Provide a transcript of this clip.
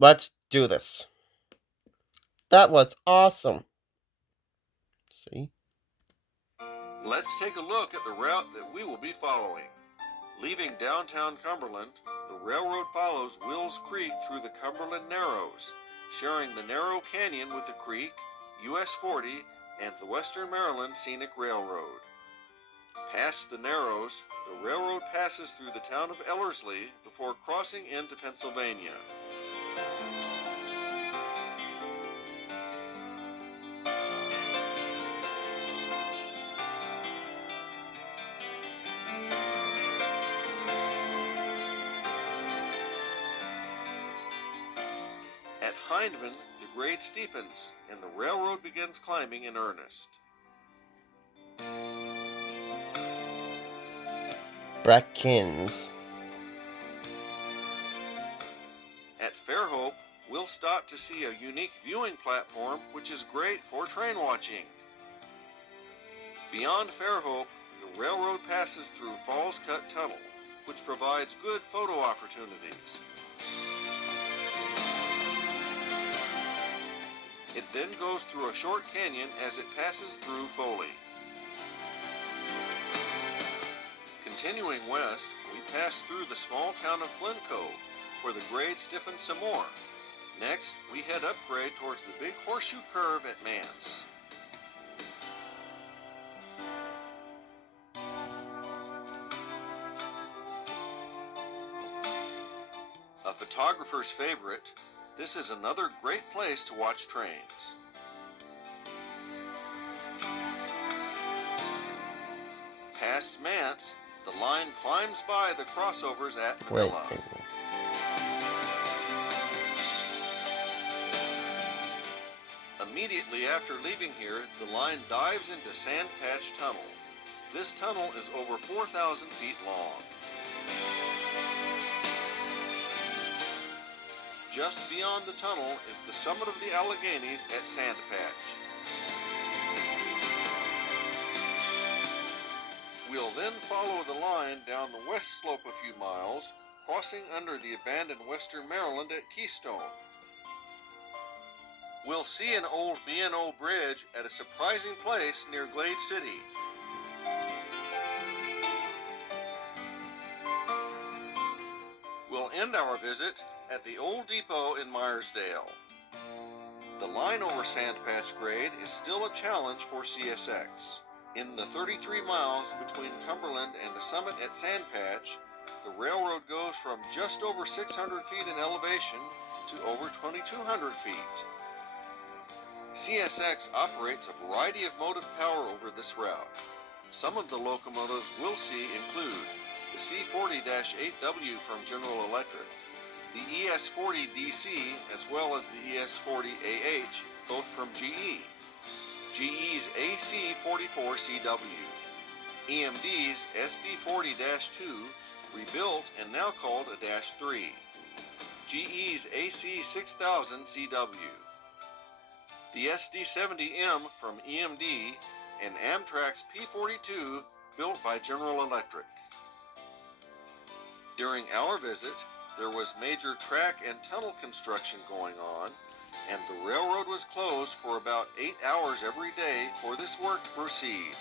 Let's do this. That was awesome. See? Let's take a look at the route that we will be following. Leaving downtown Cumberland, the railroad follows Wills Creek through the Cumberland Narrows, sharing the narrow canyon with the creek, US 40, and the Western Maryland Scenic Railroad. Past the Narrows, the railroad passes through the town of Ellerslie before crossing into Pennsylvania. At Hindman, the grade steepens and the railroad begins climbing in earnest. Brackens. At Fairhope, we'll stop to see a unique viewing platform which is great for train watching. Beyond Fairhope, the railroad passes through Falls Cut Tunnel, which provides good photo opportunities. It then goes through a short canyon as it passes through Foley. Continuing west, we pass through the small town of Glencoe, where the grade stiffens some more. Next, we head upgrade towards the big horseshoe curve at Mance. A photographer's favorite, this is another great place to watch trains. Past Mance, the line climbs by the crossovers at Manila. Immediately after leaving here, the line dives into Sand Patch Tunnel. This tunnel is over 4,000 feet long. Just beyond the tunnel is the summit of the Alleghenies at Sand Patch. We'll then follow the line down the west slope a few miles, crossing under the abandoned Western Maryland at Keystone. We'll see an old B&O bridge at a surprising place near Glade City. We'll end our visit at the old depot in Meyersdale. The line over Sand Patch Grade is still a challenge for CSX. In the 33 miles between Cumberland and the summit at Sand Patch, the railroad goes from just over 600 feet in elevation to over 2,200 feet. CSX operates a variety of motive power over this route. Some of the locomotives we'll see include the C40-8W from General Electric, the ES40DC, as well as the ES40AH, both from GE, GE's AC44CW, EMD's SD40-2, rebuilt and now called a Dash 3, GE's AC6000CW, the SD70M from EMD, and Amtrak's P42 built by General Electric. During our visit, there was major track and tunnel construction going on, and the railroad was closed for about 8 hours every day for this work to proceed.